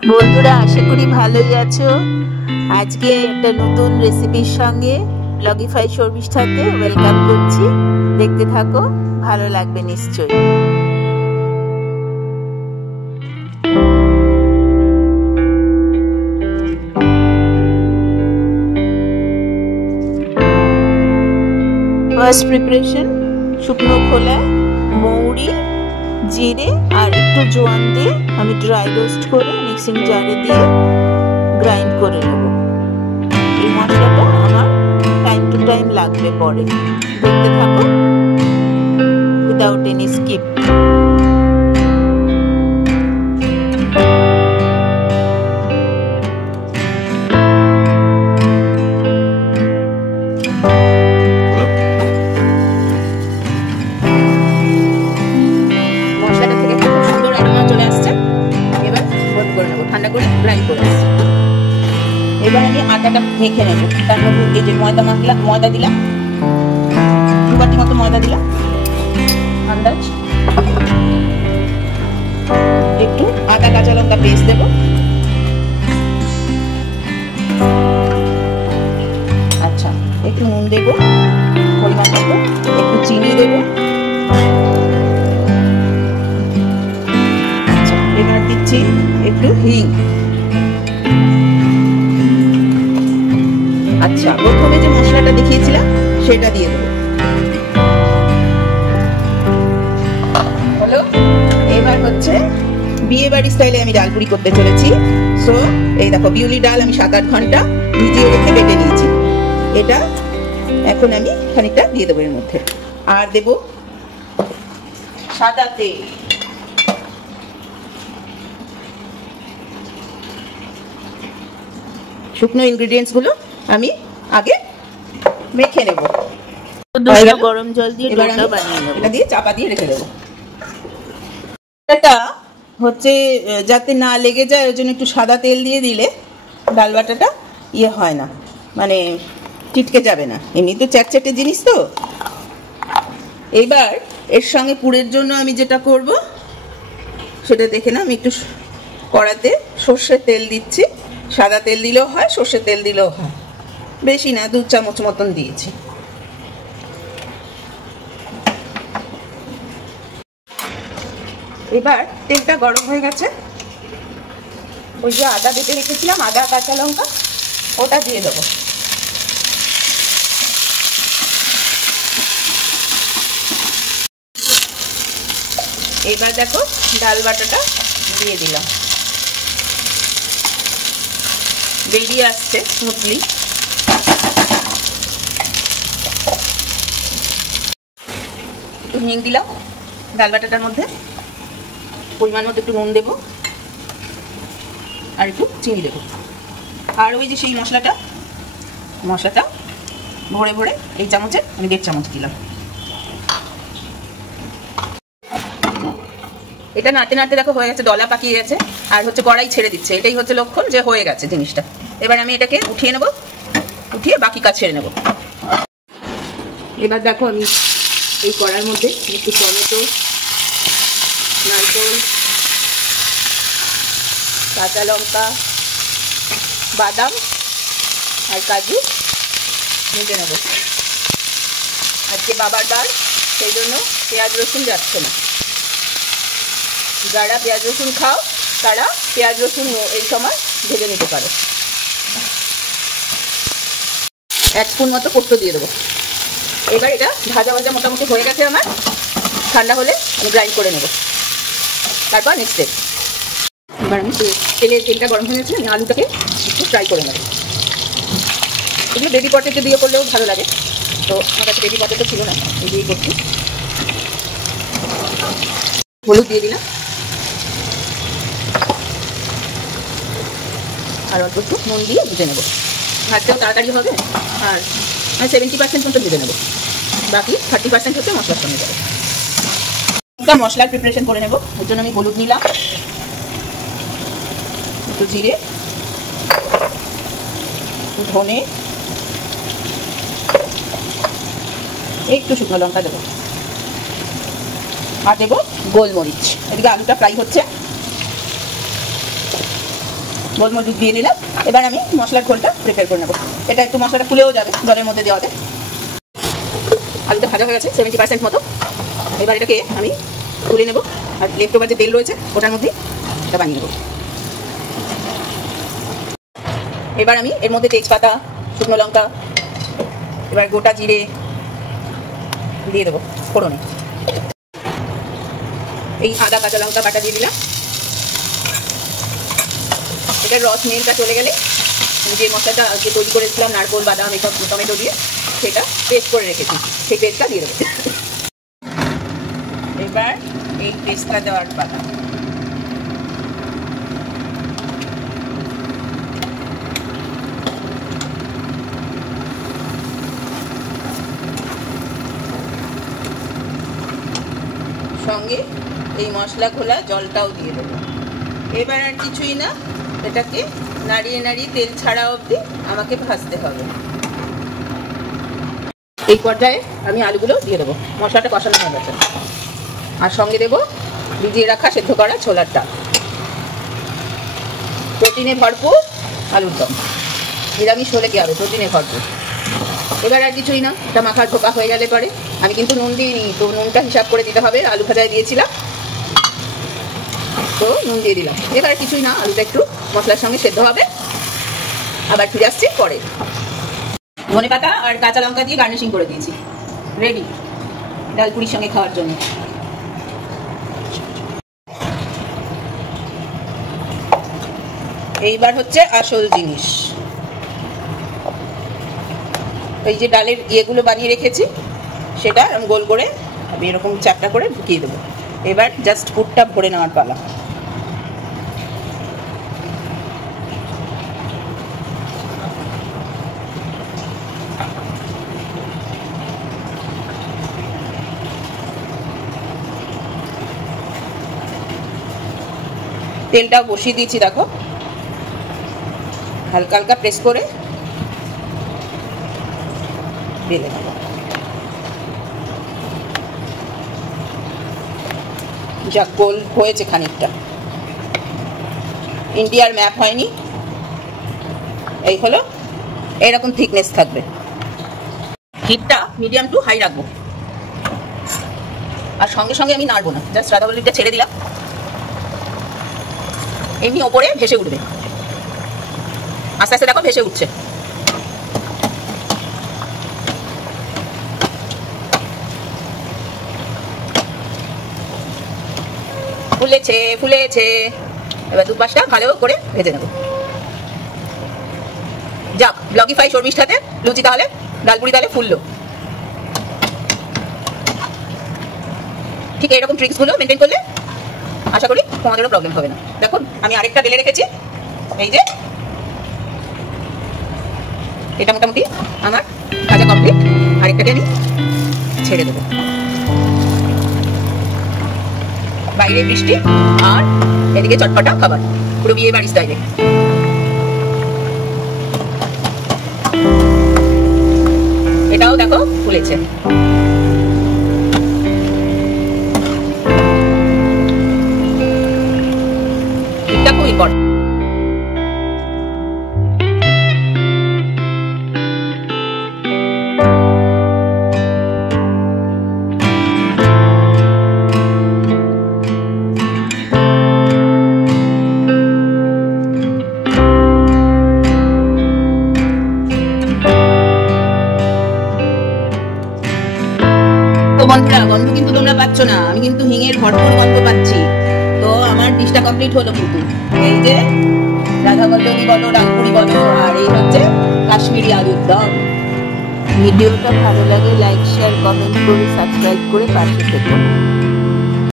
বন্ধুরা, আশা করি ভালোই আছো। আজকে একটা নতুন রেসিপির সঙ্গে ব্লগিফাই শর্মিষ্ঠাতে ওয়েলকাম করছি। দেখতে থাকো, ভালো লাগবে নিশ্চয়ই। ফার্স্ট প্রিপারেশন, শুকনো খোলা মৌরি, জিরে আর একটু জোয়ান দিয়ে আমি ড্রাই রোস্ট করে মিক্সিং জারে দিয়ে গ্রাইন্ড করে নেব। এই মশলাটা আমার টাইম টু টাইম লাগবে পরে। দেখতে থাকো উইদাউট এনি স্কিপ। ঠান্ডা করে গ্রাইন্ড করে এবার আমি আটাটা মেখে নেব। তার মধ্যে এই যে ময়দা দিলাম, 2 বাটি মতো ময়দা দিলাম আন্দাজ। একটু আদা কাঁচা লঙ্কা পেস্ট দেবো, আচ্ছা একটু নুন দেবো পরিমাণ মতো, একটু চিনি দেবো, এবার দিচ্ছি একটু হিং। আচ্ছা, প্রথমে যে মশলাটা দেখিয়েছিলাম সেটা দিয়ে দেবো। হলো, এবার হচ্ছে বিয়ে বাড়ি স্টাইলে আমি ডাল পুরি করতে চলেছি। সো এই দেখো, বিউলি ডাল আমি 7-8 ঘন্টা ভিজিয়ে রেখে বেটে নিয়েছি। এটা এখন আমি খানিকটা দিয়ে দেবো এর মধ্যে। আর দেবো সাদা তেল। শুকনো ইনগ্রেডিয়েন্টস গুলো আমি আগে মেখে নেব। গরম জল দিয়ে ডোটা বানিয়ে নেব। এটা দিয়ে চাপা দিয়ে রেখে দেব। এটা হচ্ছে যাতে না লেগে যায় ওই জন্য একটু সাদা তেল দিয়ে দিলে ডাল বাটাটা ইয়ে হয় না, মানে চিটকে যাবে না। এমনি তো চ্যাটচ্যাটে জিনিস তো। এইবার এর সঙ্গে পুরের জন্য আমি যেটা করব সেটা দেখে না। আমি একটু কড়াতে সর্ষের তেল দিচ্ছি। সাদা তেল দিলেও হয়, সর্ষের তেল দিলেও হয়, বেশি না, 2 চামচ মতন দিয়েছি। এবার তেলটা গরম হয়ে গেছে, ওই যে আদা বেটে রেখেছিলাম, আদা কাঁচা লঙ্কা, ওটা দিয়ে দেবো। এবার দেখো ডাল বাটাটা দিয়ে দিলাম, বেরিয়ে আসছে স্মুথলি। একটু হিং দিলাম ডাল বাটাটার মধ্যে, পরিমাণ মতো একটু নুন দেবো আর একটু চিনি দেবো। আর ওই যে সেই মশলাটা ভরে ভরে এই চামচে আমি 1.5 চামচ দিলাম। এটা নাড়তে নাড়তে দেখো হয়ে গেছে, দলা পাকিয়ে গেছে আর হচ্ছে কড়াই ছেড়ে দিচ্ছে। এটাই হচ্ছে লক্ষণ যে হয়ে গেছে জিনিসটা। এবার আমি এটাকে উঠিয়ে নেব, উঠিয়ে বাকি কাজ ছেড়ে নেব। এবার দেখো আমি এই কড়ার মধ্যে একটু টমেটো, নারকেল, কাঁচা লঙ্কা, বাদাম আর কাজু ভেজে নেব। আজকে বাবার বার, সেই জন্য পেঁয়াজ রসুন যাচ্ছে না। যারা পেঁয়াজ রসুন খাও তারা পেঁয়াজ রসুন এই সময় ভেজে নিতে পারো। 1 স্পুন মতো পোস্ত দিয়ে দেবো। এবার এটা ভাজা ভাজা মোটামুটি হয়ে গেছে আমার। ঠান্ডা হলে আমি গ্রাইন্ড করে নেব। তারপর নেক্সট স্টেপ, এবার আমি তেলটা গরম হয়ে গেছে, আমি আলুটাকে একটু ফ্রাই করে নেব। এগুলো বেবি পটেটো দিয়ে করলেও ভালো লাগে, তো আমার কাছে বেবি পটেটো ছিল না, এই দিয়েই করছি। হলুদ দিয়ে দিলাম আর অল্প একটু নুন দিয়ে ভেজে নেব। ভাজতেও তাড়াতাড়ি হবে আর 70% মতো ভেজে নেব, বাকি 30% হচ্ছে মশলার সঙ্গে যাবে। একটা মশলার প্রিপারেশন করে নেব। ওর জন্য আমি হলুদ নিলাম, একটু জিরে, ধনে, একটু শুকনো লঙ্কা দেবো আর দেবো গোলমরিচ। এদিকে আলুটা ফ্রাই হচ্ছে। গোলমরিচ দিয়ে নিলাম। এবার আমি মশলার ঘোলটা প্রিপেয়ার করে নেবো। এটা একটু মশলাটা ফুলেও যাবে জলের মধ্যে দেওয়াতে। আলুটা ভাজা হয়ে গেছে 70% মতো। এবার এটাকে আমি তুলে নেবো, আর লেফট ওভার যে তেল রয়েছে ওটার মধ্যে এটা বানিয়ে নেবো। এবার আমি এর মধ্যে তেজপাতা, শুকনো লঙ্কা, এবার গোটা জিরে দিয়ে দেবো ফোড়নে। এই আদা কাঁচা লঙ্কা বাটা দিয়ে দিলাম। এটার রস মেলটা চলে গেলে যে মশলাটা আজকে তৈরি করেছিলাম নারকোল বাদাম এসব টমেটো দিয়ে সেটা পেস্ট করে রেখেছি, সেই পেস্টটা দিয়ে দেবো। এবার এই পেস্টটা দেওয়ার পালা। সঙ্গে এই মশলা খোলা জলটাও দিয়ে দেবো। এবার আর কিছুই না, এটাকে নাড়িয়ে নাড়িয়ে তেল ছাড়া অবধি আমাকে ভাজতে হবে। এই পর্যায়ে আমি আলুগুলো দিয়ে দেবো। মশলাটা কষানো হয়ে গেছে। আর সঙ্গে দেবো ভিজিয়ে রাখা সেদ্ধ করা ছোলার ডাল। প্রোটিনে ভরপুর আলুর দম, নিরামিষ হলে কি হবে, প্রোটিনে ভরপুর। এবার আর কিছুই না, এটা মাখা ঢোকা হয়ে গেলে পরে আমি কিন্তু নুন দিইনি, তো নুনটা হিসাব করে দিতে হবে। আলু ভাজায় দিয়েছিলাম তো নুন দিয়ে দিলাম। এবার কিছুই না, আলুটা একটু মশলার সঙ্গে সেদ্ধ হবে। আবার ফিরে আসছি পরে। ধনেপাতা আর কাঁচা লঙ্কা দিয়ে গার্নিশিং করে দিয়েছি, রেডি ডাল পুরির সঙ্গে খাওয়ার জন্য। এইবার হচ্ছে আসল জিনিস, এই যে ডালের ইয়েগুলো বানিয়ে রেখেছি সেটা আমি গোল করে আমি এরকম চারটা করে ঢুকিয়ে দেবো। এবার জাস্ট পুরটা ভরে নেওয়ার পালা। তেলটাও বসিয়ে দিয়েছি, দেখো হালকা হালকা প্রেস করে ঢেলে নেব। যা গোল হয়েছে খানিকটা, ইন্ডিয়ার ম্যাপ হয়নি, এই হলো, এরকম থিকনেস থাকবে। হিটটা মিডিয়াম টু হাই রাখবো, আর সঙ্গে সঙ্গে আমি নাড়বো না, জাস্ট রাধাবল্লভটা ছেড়ে দিলাম, এমনি ওপরে ভেসে উঠবে। আস্তে আস্তে দেখো ভেসে উঠছে। ফুলেছে ফুলেছে, এবার দুপাশটা ভালো করে ভেজে নেব। যাক, ব্লগিফাই শর্মিষ্ঠাতে লুচি তাহলে, ডালপুরি তাহলে ফুললো। ঠিক এরকম ট্রিক্সগুলো মেনটেন করলে আশা করি তোমাদেরও প্রবলেম হবে না। দেখো আমি আরেকটা বেলে রেখেছি, এই যে এটা মোটামুটি আমার ভাজা কমপ্লিট। আরেকটাকে আমি ছেড়ে দেবো। বাইরে বৃষ্টি আর এদিকে চটপটা খাবার, পুরো বিয়ে বাড়ি স্টাইলে। এটাও দেখো ফুলেছে। এটা খুব ইম্পর্টেন্ট। বন্ধুরা, গন্ধ কিন্তু তোমরা পাচ্ছ না, আমি কিন্তু হিঙের ভরপুর গন্ধ পাচ্ছি। তো আমার ডিশটা কমপ্লিট হলো কিন্তু। এই যে রাধাবল্লভী বলো, ডালপুরি বলো, আর এই হচ্ছে কাশ্মীরি আলুর দম। ভিডিওটা ভালো লাগে লাইক শেয়ার কমেন্ট করে সাবস্ক্রাইব করে পাশে থেকো।